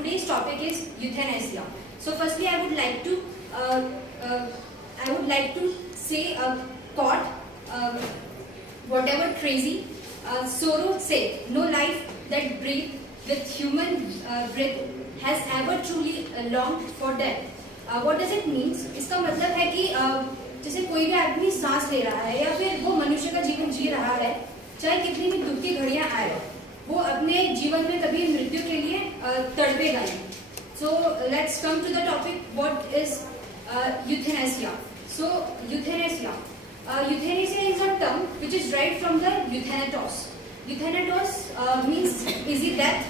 today's topic is euthanasia. So firstly, I would like to say a quote, whatever crazy, Sorrow said, no life that breathes with human breath has ever truly longed for death. What does it mean? इसका मतलब है कि जैसे कोई भी आदमी सांस ले रहा है या फिर वो मनुष्य का जीवन जी रहा है, चाहे कितनी भी दुख की घड़ियां आए, वो अपने जीवन में कभी मृत्यु के लिए तड़पेगा नहीं. So let's come to the topic. What is euthanasia? So euthanasia is a term which is derived from the euthanatos. Euthanatos means easy death.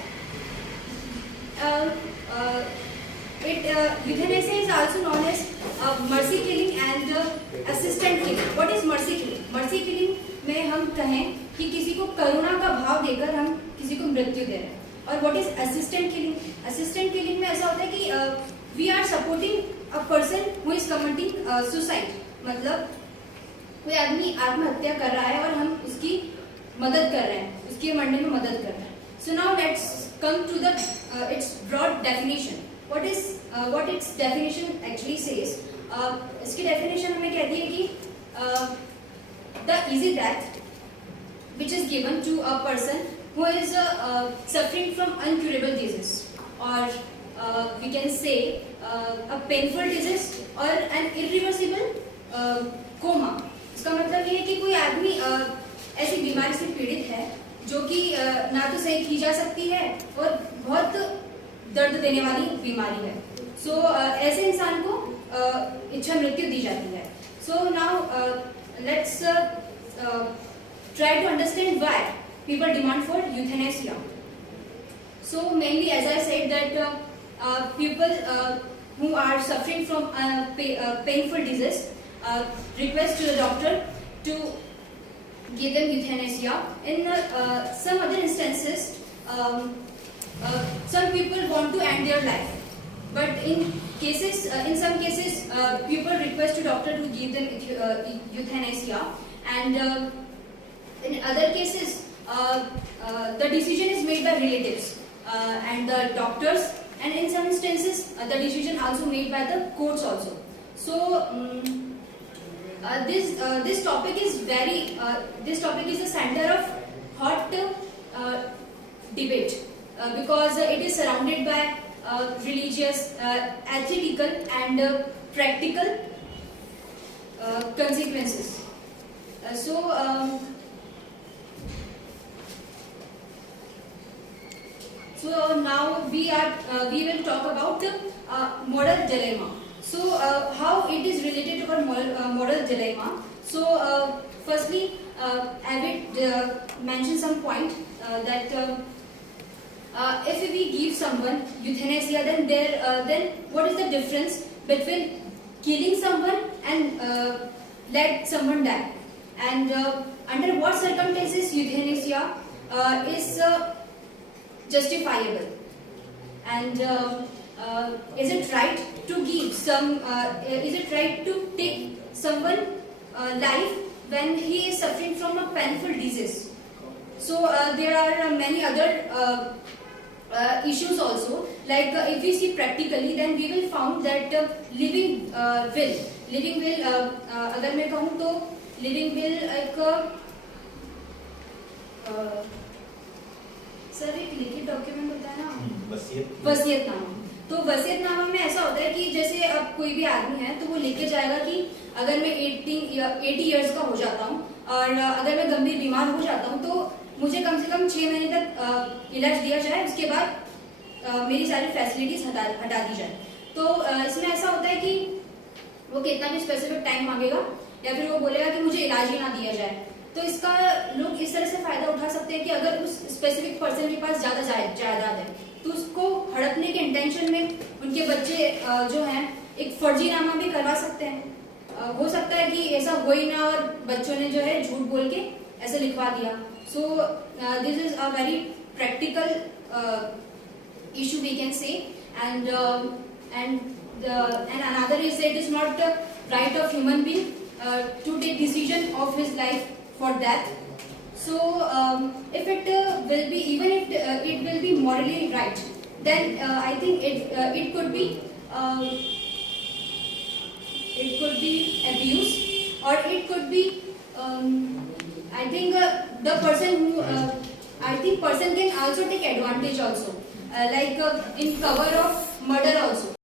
Euthanasia is also known as mercy killing and assistant killing. What is mercy killing? Mercy killing में हम कहें कि किसी को करुणा का भाव देकर हम किसी को मृत्यु दे रहे हैं. और what is assistant killing? Assistant killing में ऐसा होता है कि we are supporting a person who is committing suicide. मतलब कोई आदमी आत्महत्या कर रहा है और हम उसकी मदद कर रहे हैं, उसके मरने में मदद कर रहे हैं. So now let's come to the its broad definition. what its definition actually says. इसकी definition हमें कहती है कि the easy death which is given to a person who is suffering from incurable disease, or we can say a painful disease or an irreversible coma. इसका मतलब ये है कि कोई आदमी ऐसी बीमारी से पीड़ित है जो कि ना तो सही की जा सकती है और बहुत दर्द देने वाली बीमारी है. सो ऐसे इंसान को इच्छा मृत्यु दी जाती है. So now let's try to understand why people demand for euthanasia. So mainly, as I said, that people who are suffering from painful disease request to the doctor to give them euthanasia. In some other instances, some people want to end their life, but in some cases people request to doctor to give them euthanasia, and in other cases the decision is made by relatives and the doctors, and in some instances the decision also made by the courts also. So this topic is the center of hot debate because it is surrounded by religious, ethical and practical consequences. So now we will talk about moral dilemma. So how it is related to our moral dilemma. So firstly, I will mention some point that if we give someone euthanasia, then what is the difference between killing someone and let someone die, and under what circumstances euthanasia is justifiable, and is it right to give is it right to take someone life when he is suffering from a painful disease. So there are many other issues also, like if we see practically, then we will found that living will अगर मैं कहूँ तो living will एक sir एक लिखित document होता है ना, वसीयतनामा. तो वसीयतनामा में ऐसा होता है कि जैसे अब कोई भी आदमी है तो वो लिख के जाएगा कि अगर मैं 80 इयर्स का हो जाता हूँ और अगर मैं गंभीर बीमार हो जाता हूँ तो मुझे कम से कम 6 महीने तक इलाज दिया जाए, उसके बाद मेरी सारी फैसिलिटीज हटा दी जाए. तो इसमें ऐसा होता है कि वो कितना भी स्पेसिफिक टाइम मांगेगा या फिर वो बोलेगा कि मुझे इलाज ही ना दिया जाए. तो इसका लोग इस तरह से फायदा उठा सकते हैं कि अगर उस स्पेसिफिक पर्सन के पास ज्यादा जायदाद है तो उसको हड़पने के इंटेंशन में उनके बच्चे जो हैं एक फर्जीनामा भी करवा सकते हैं. हो सकता है कि ऐसा हो ही ना और बच्चों ने जो है झूठ बोल के ऐसे लिखवा दिया. So this is a very practical issue we can say, and another is that it is not the right of human being to take decision of his life for death. So if it will be, even if it will be morally right, then I think it could be abuse, or it could be I think the person who I think person can also take advantage also, like in cover of murder also.